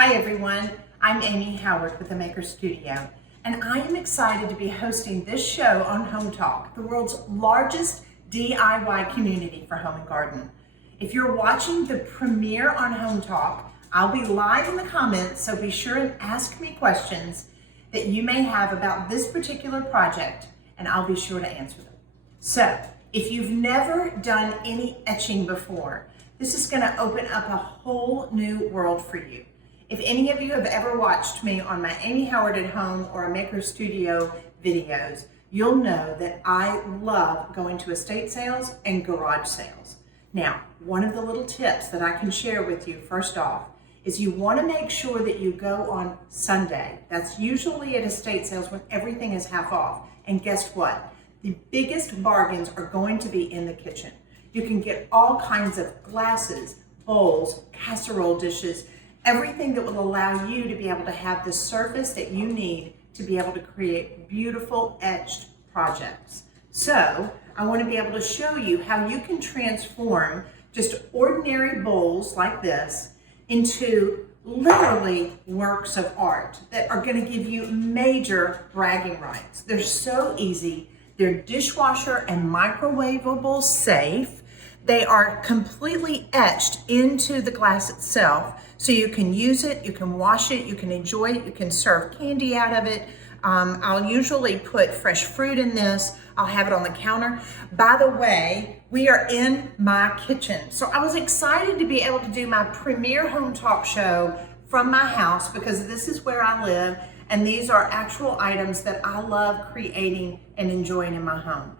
Hi everyone, I'm Amy Howard with the Maker Studio, and I am excited to be hosting this show on Hometalk, the world's largest DIY community for home and garden. If you're watching the premiere on Hometalk, I'll be live in the comments, so be sure and ask me questions that you may have about this particular project, and I'll be sure to answer them. So, if you've never done any etching before, this is going to open up a whole new world for you. If any of you have ever watched me on my Amy Howard at Home or a Maker Studio videos, you'll know that I love going to estate sales and garage sales. Now, one of the little tips that I can share with you first off is you want to make sure that you go on Sunday. That's usually at estate sales when everything is half off. And guess what? The biggest bargains are going to be in the kitchen. You can get all kinds of glasses, bowls, casserole dishes, everything that will allow you to be able to have the surface that you need to be able to create beautiful etched projects. So I want to be able to show you how you can transform just ordinary bowls like this into literally works of art that are going to give you major bragging rights. They're so easy. They're dishwasher and microwavable safe. They are completely etched into the glass itself, so you can use it, you can wash it, you can enjoy it, you can serve candy out of it. I'll usually put fresh fruit in this. I'll have it on the counter. By the way, we are in my kitchen. So I was excited to be able to do my premiere home talk show from my house because this is where I live, and these are actual items that I love creating and enjoying in my home.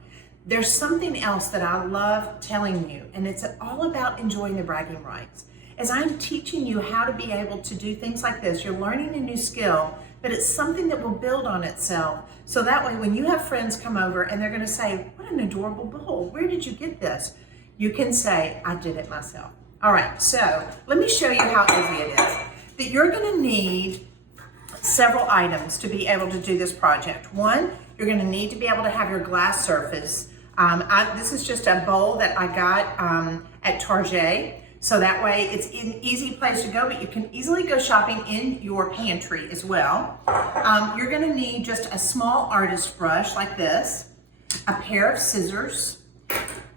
There's something else that I love telling you, and it's all about enjoying the bragging rights. As I'm teaching you how to be able to do things like this, you're learning a new skill, but it's something that will build on itself. So that way, when you have friends come over and they're gonna say, what an adorable bowl, where did you get this? You can say, I did it myself. All right, so let me show you how easy it is. That you're gonna need several items to be able to do this project. One, you're gonna need to be able to have your glass surface. This is just a bowl that I got at Target. So that way it's an easy place to go, but you can easily go shopping in your pantry as well. You're gonna need just a small artist brush like this, a pair of scissors,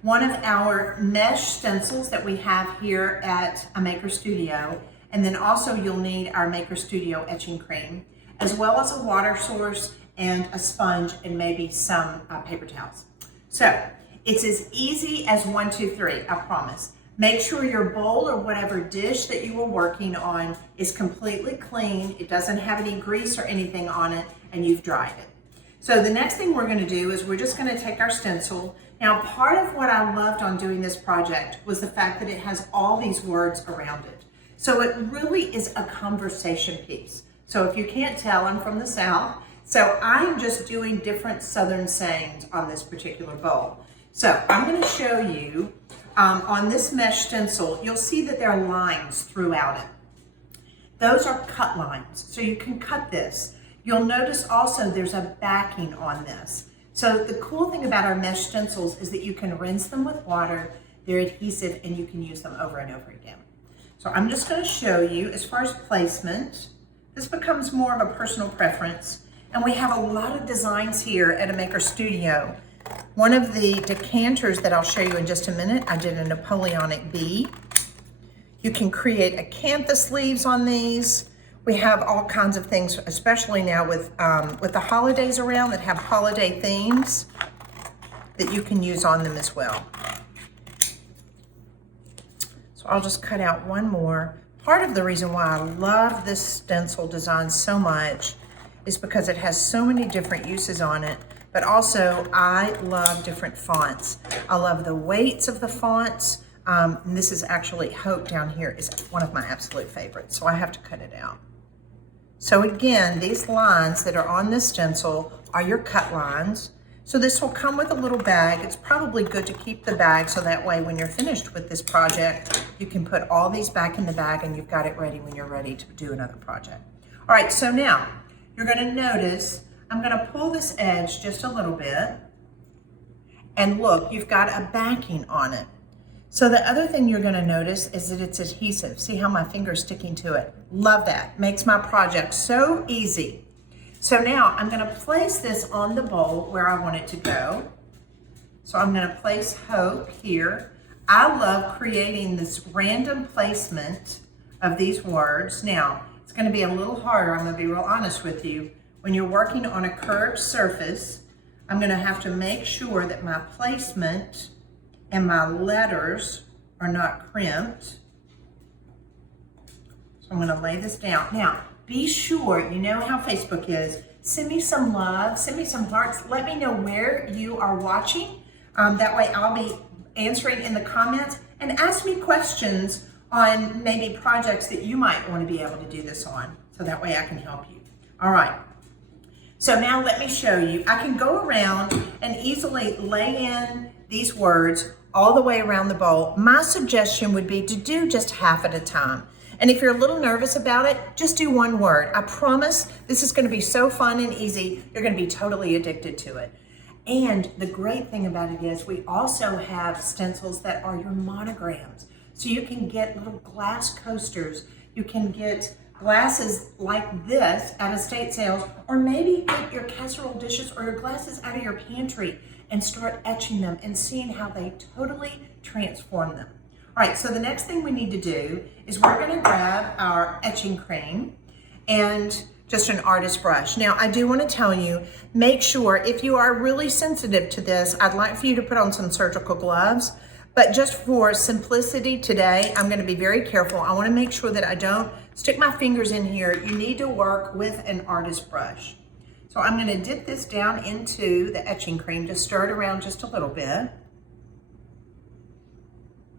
one of our mesh stencils that we have here at a Maker Studio, and then also you'll need our Maker Studio etching cream, as well as a water source and a sponge and maybe some paper towels. So it's as easy as 1, 2, 3, I promise. Make sure your bowl or whatever dish that you were working on is completely clean. It doesn't have any grease or anything on it, and you've dried it. So the next thing we're gonna do is we're just gonna take our stencil. Now, part of what I loved on doing this project was the fact that it has all these words around it. So it really is a conversation piece. So if you can't tell, I'm from the South. So I'm just doing different Southern sayings on this particular bowl. So I'm going to show you on this mesh stencil, you'll see that there are lines throughout it. Those are cut lines, so you can cut this. You'll notice also there's a backing on this. So the cool thing about our mesh stencils is that you can rinse them with water, they're adhesive, and you can use them over and over again. So I'm just going to show you as far as placement. This becomes more of a personal preference. And we have a lot of designs here at a Maker Studio. One of the decanters that I'll show you in just a minute, I did a Napoleonic bee. You can create acanthus leaves on these. We have all kinds of things, especially now with the holidays around that have holiday themes that you can use on them as well. So I'll just cut out one more. Part of the reason why I love this stencil design so much is because it has so many different uses on it, but also I love different fonts. I love the weights of the fonts. And this is actually Hope down here is one of my absolute favorites, so I have to cut it out. So again, these lines that are on this stencil are your cut lines. So this will come with a little bag. It's probably good to keep the bag so that way when you're finished with this project, you can put all these back in the bag and you've got it ready when you're ready to do another project. All right, so now, you're gonna notice, I'm gonna pull this edge just a little bit, and look, you've got a backing on it. So the other thing you're going to notice is that it's adhesive. See how my finger's sticking to it? Love that. Makes my project so easy. So now I'm going to place this on the bowl where I want it to go. So I'm going to place Hope here. I love creating this random placement of these words. Now, it's going to be a little harder. I'm going to be real honest with you. When you're working on a curved surface, I'm going to have to make sure that my placement and my letters are not crimped. So I'm going to lay this down. Now, be sure, you know how Facebook is. Send me some love, send me some hearts. Let me know where you are watching. That way I'll be answering in the comments, and ask me questions on maybe projects that you might want to be able to do this on. So that way I can help you. All right. So now let me show you. I can go around and easily lay in these words all the way around the bowl. My suggestion would be to do just half at a time. And if you're a little nervous about it, just do one word. I promise this is going to be so fun and easy. You're going to be totally addicted to it. And the great thing about it is we also have stencils that are your monograms. So you can get little glass coasters. You can get glasses like this at estate sales, or maybe get your casserole dishes or your glasses out of your pantry and start etching them and seeing how they totally transform them. All right, so the next thing we need to do is we're going to grab our etching cream and just an artist brush. Now, I do want to tell you, make sure if you are really sensitive to this, I'd like for you to put on some surgical gloves, but just for simplicity today, I'm going to be very careful. I want to make sure that I don't stick my fingers in here. You need to work with an artist brush. So I'm going to dip this down into the etching cream, just stir it around just a little bit.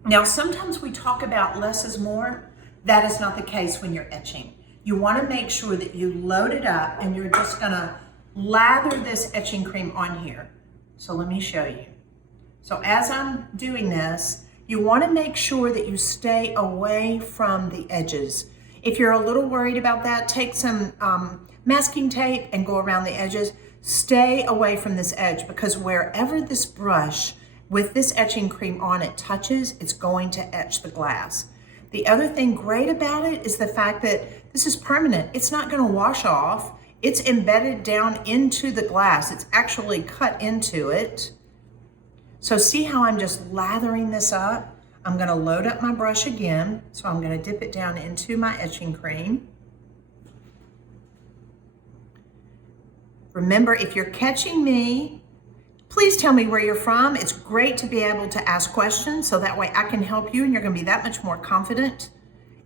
Now, sometimes we talk about less is more. That is not the case when you're etching. You want to make sure that you load it up, and you're just going to lather this etching cream on here. So let me show you. So as I'm doing this, you want to make sure that you stay away from the edges. If you're a little worried about that, take some masking tape and go around the edges. Stay away from this edge, because wherever this brush with this etching cream on it touches, it's going to etch the glass. The other thing great about it is the fact that this is permanent. It's not going to wash off. It's embedded down into the glass. It's actually cut into it. So see how I'm just lathering this up? I'm going to load up my brush again. So I'm going to dip it down into my etching cream. Remember, if you're catching me, please tell me where you're from. It's great to be able to ask questions, so that way I can help you and you're going to be that much more confident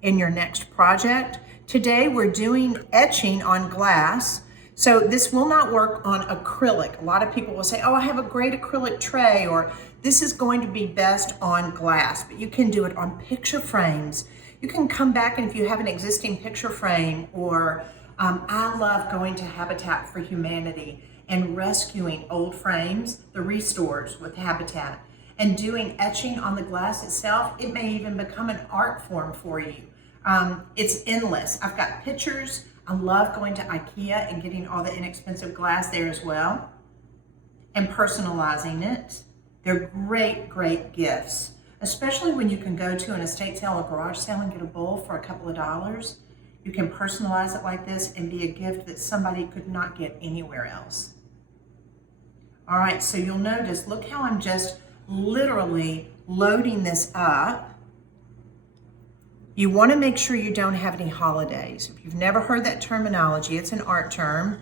in your next project. Today we're doing etching on glass. So this will not work on acrylic. A lot of people will say, oh, I have a great acrylic tray, or this is going to be best on glass, but you can do it on picture frames. You can come back, and if you have an existing picture frame, or I love going to Habitat for Humanity and rescuing old frames, the restores with Habitat, and doing etching on the glass itself. It may even become an art form for you. It's endless. I've got pictures. I love going to IKEA and getting all the inexpensive glass there as well, and personalizing it. They're great, great gifts, especially when you can go to an estate sale or garage sale and get a bowl for a couple of dollars. You can personalize it like this and be a gift that somebody could not get anywhere else. All right, so you'll notice, look how I'm just literally loading this up. You want to make sure you don't have any holidays. If you've never heard that terminology, it's an art term,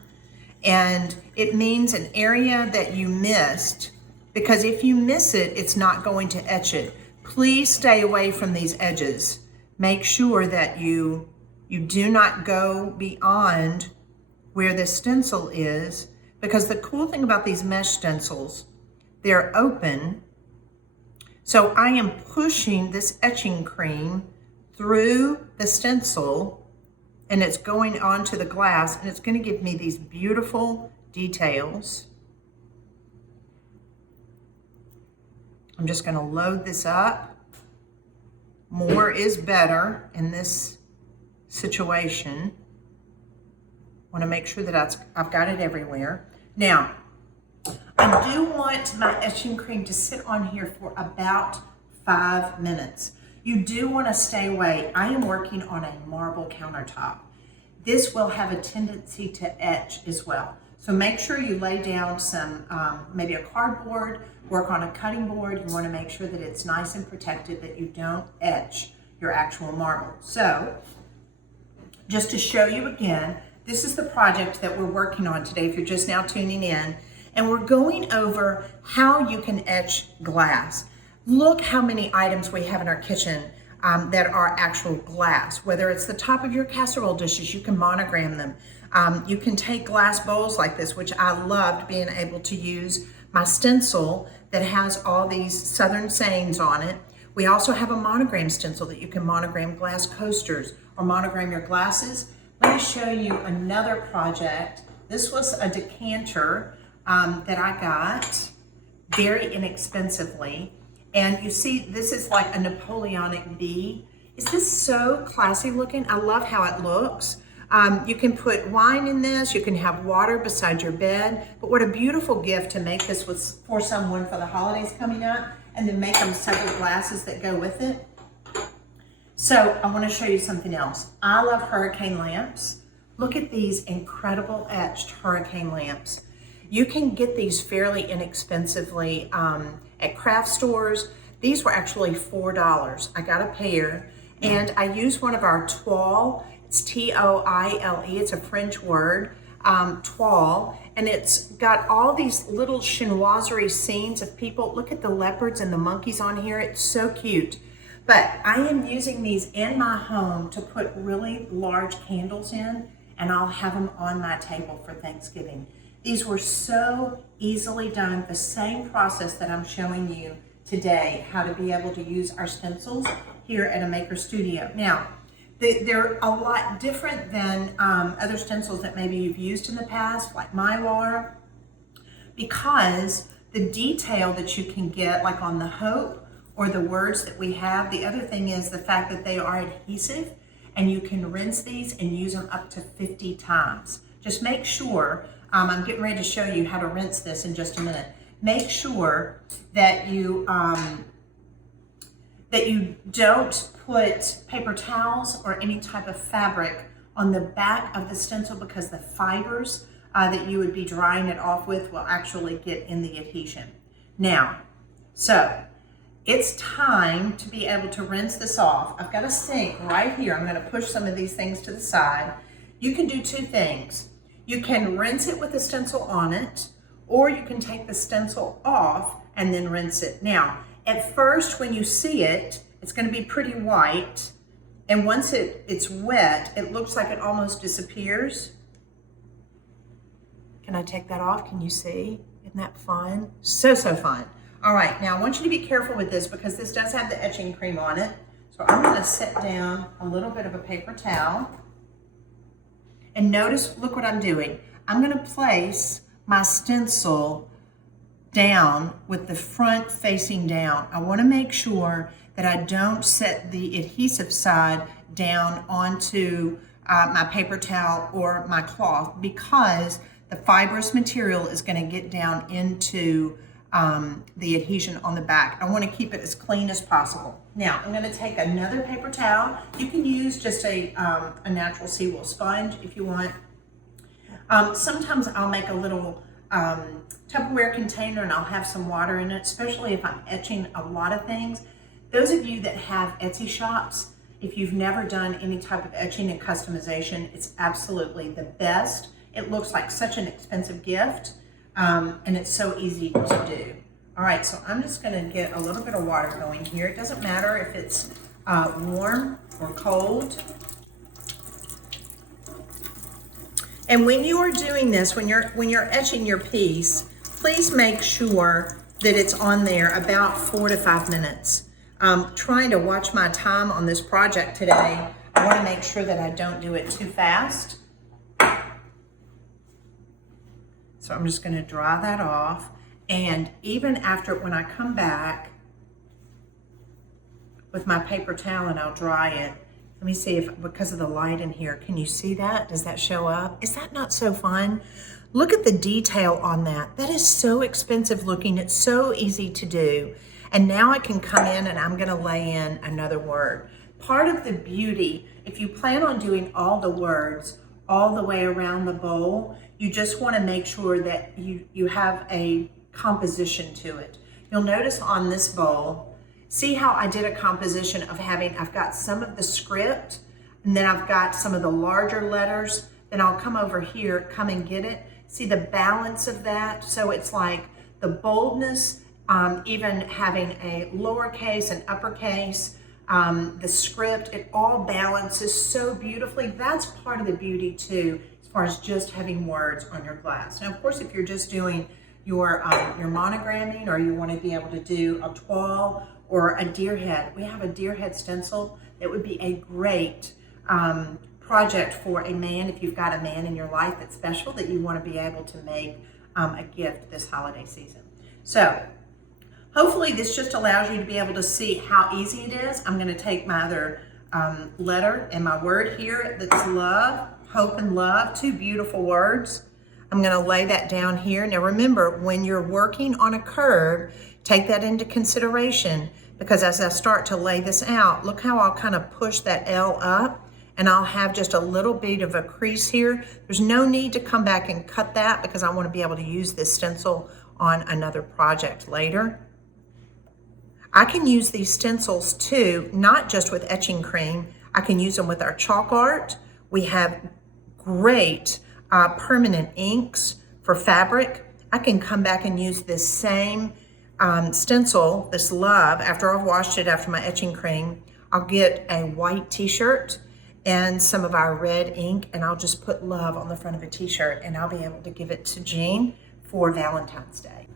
and it means an area that you missed, because if you miss it, it's not going to etch it. Please stay away from these edges. Make sure that you do not go beyond where the stencil is, because the cool thing about these mesh stencils, they're open. So I am pushing this etching cream through the stencil, and it's going onto the glass, and it's going to give me these beautiful details. I'm just going to load this up. More is better in this situation. I want to make sure that I've got it everywhere. Now, I do want my etching cream to sit on here for about 5 minutes. You do want to stay away. I am working on a marble countertop. This will have a tendency to etch as well. So make sure you lay down some, maybe a cardboard, work on a cutting board. You want to make sure that it's nice and protected, that you don't etch your actual marble. So just to show you again, this is the project that we're working on today if you're just now tuning in. And we're going over how you can etch glass. Look how many items we have in our kitchen that are actual glass. Whether it's the top of your casserole dishes, you can monogram them. You can take glass bowls like this, which I loved being able to use my stencil that has all these Southern sayings on it. We also have a monogram stencil that you can monogram glass coasters or monogram your glasses. Let me show you another project. This was a decanter that I got very inexpensively. And you see, this is like a Napoleonic bee. Is this so classy looking? I love how it looks. You can put wine in this, you can have water beside your bed, but what a beautiful gift to make this for someone for the holidays coming up, and then make them several glasses that go with it. So I want to show you something else. I love hurricane lamps. Look at these incredible etched hurricane lamps. You can get these fairly inexpensively at craft stores. These were actually $4. I got a pair, and I used one of our toile. It's T-O-I-L-E, it's a French word, toile, and it's got all these little chinoiserie scenes of people. Look at the leopards and the monkeys on here, it's so cute. But I am using these in my home to put really large candles in, and I'll have them on my table for Thanksgiving. These were so easily done, the same process that I'm showing you today, how to be able to use our stencils here at a maker studio. Now, they're a lot different than other stencils that maybe you've used in the past, like Mylar, because the detail that you can get, like on the hope or the words that we have. The other thing is the fact that they are adhesive, and you can rinse these and use them up to 50 times. Just make sure, I'm getting ready to show you how to rinse this in just a minute. Make sure that you don't put paper towels or any type of fabric on the back of the stencil, because the fibers that you would be drying it off with will actually get in the adhesion. Now, so it's time to be able to rinse this off. I've got a sink right here. I'm going to push some of these things to the side. You can do two things. You can rinse it with the stencil on it, or you can take the stencil off and then rinse it. Now, at first, when you see it, it's going to be pretty white, and once it's wet, it looks like it almost disappears. Can I take that off? Can you see? Isn't that fun? So fun. All right, now I want you to be careful with this, because this does have the etching cream on it. So I'm going to set down a little bit of a paper towel. And notice, look what I'm doing. I'm going to place my stencil down with the front facing down. I want to make sure that I don't set the adhesive side down onto my paper towel or my cloth, because the fibrous material is going to get down into the adhesion on the back. I want to keep it as clean as possible. Now, I'm going to take another paper towel. You can use just a natural seawool sponge if you want. Sometimes I'll make a little Tupperware container, and I'll have some water in it, especially if I'm etching a lot of things. Those of you that have Etsy shops, if you've never done any type of etching and customization, it's absolutely the best. It looks like such an expensive gift, and it's so easy to do. All right, so I'm just gonna get a little bit of water going here. It doesn't matter if it's warm or cold. And when you are doing this, when you're etching your piece, please make sure that it's on there about 4 to 5 minutes. Trying to watch my time on this project today. I want to make sure that I don't do it too fast. So I'm just going to dry that off. And even after, when I come back with my paper towel and I'll dry it, let me see if, because of the light in here, can you see that? Does that show up? Is that not so fun? Look at the detail on that. That is so expensive looking. It's so easy to do. And now I can come in and I'm gonna lay in another word. Part of the beauty, if you plan on doing all the words all the way around the bowl, you just wanna make sure that you have a composition to it. You'll notice on this bowl, see how I did a composition of I've got some of the script, and then I've got some of the larger letters, then I'll come over here, come and get it. See the balance of that? So it's like the boldness, even having a lowercase and uppercase, the script, it all balances so beautifully. That's part of the beauty too, as far as just having words on your glass. Now, of course, if you're just doing your monogramming, or you want to be able to do a toile or a deer head, we have a deer head stencil that would be a great project for a man, if you've got a man in your life that's special that you want to be able to make a gift this holiday season. So hopefully this just allows you to be able to see how easy it is. I'm going to take my other letter and my word here that's love, hope and love, two beautiful words. I'm going to lay that down here. Now remember, when you're working on a curve, take that into consideration, because as I start to lay this out, look how I'll kind of push that L up, and I'll have just a little bit of a crease here. There's no need to come back and cut that, because I want to be able to use this stencil on another project later. I can use these stencils too, not just with etching cream. I can use them with our chalk art. We have great permanent inks for fabric. I can come back and use this same stencil, this love, after I've washed it after my etching cream. I'll get a white t-shirt and some of our red ink, and I'll just put love on the front of a t-shirt, and I'll be able to give it to Jean for Valentine's Day.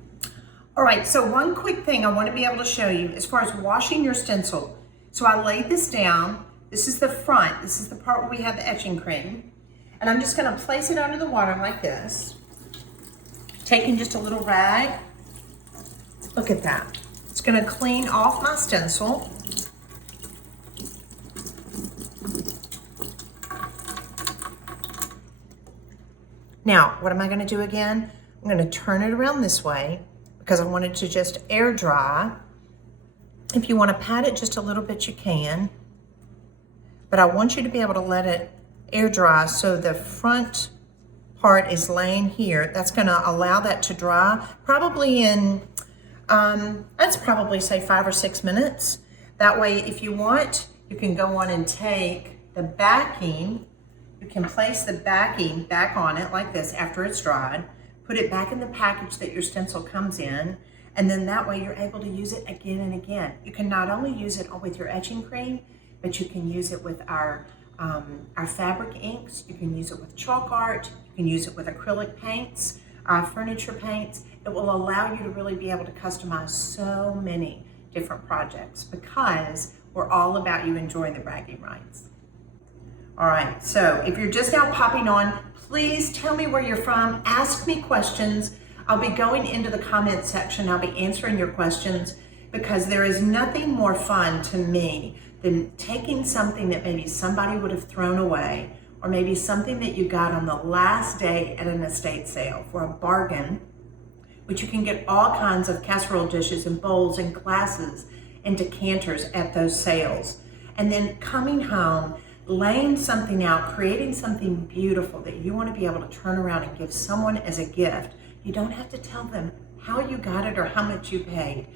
All right, so one quick thing I want to be able to show you as far as washing your stencil. So I laid this down. This is the front. This is the part where we have the etching cream. And I'm just going to place it under the water like this, taking just a little rag. Look at that. It's going to clean off my stencil. Now, what am I going to do again? I'm going to turn it around this way, because I want it to just air dry. If you want to pat it just a little bit, you can. But I want you to be able to let it air dry, so the front part is laying here. That's going to allow that to dry probably in, I'd probably say 5 or 6 minutes. That way, if you want, you can go on and take the backing. You can place the backing back on it like this after it's dried. Put it back in the package that your stencil comes in, and then that way you're able to use it again and again. You can not only use it with your etching cream, but you can use it with our fabric inks. You can use it with chalk art. You can use it with acrylic paints, furniture paints. It will allow you to really be able to customize so many different projects, because we're all about you enjoying the bragging rights. All right, so if you're just now popping on, please tell me where you're from. Ask me questions. I'll be going into the comment section. I'll be answering your questions, because there is nothing more fun to me than taking something that maybe somebody would have thrown away, or maybe something that you got on the last day at an estate sale for a bargain, which you can get all kinds of casserole dishes and bowls and glasses and decanters at those sales. And then coming home, laying something out, creating something beautiful that you want to be able to turn around and give someone as a gift. You don't have to tell them how you got it or how much you paid,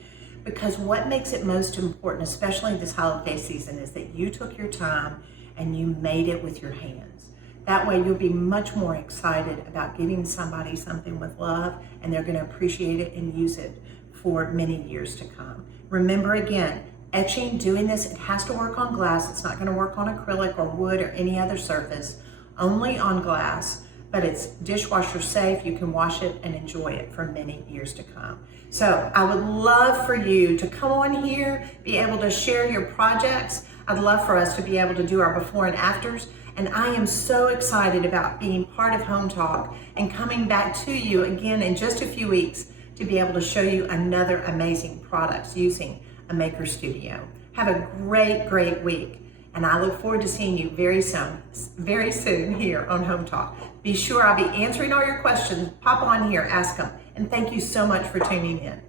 because what makes it most important, especially this holiday season, is that you took your time and you made it with your hands. That way you'll be much more excited about giving somebody something with love, and they're going to appreciate it and use it for many years to come. Remember again, etching, doing this, it has to work on glass. It's not going to work on acrylic or wood or any other surface, only on glass, but it's dishwasher safe. You can wash it and enjoy it for many years to come. So I would love for you to come on here, be able to share your projects. I'd love for us to be able to do our before and afters. And I am so excited about being part of Hometalk and coming back to you again in just a few weeks to be able to show you another amazing products using a Maker Studio. Have a great, great week. And I look forward to seeing you very soon here on Hometalk. Be sure I'll be answering all your questions. Pop on here, ask them. And thank you so much for tuning in.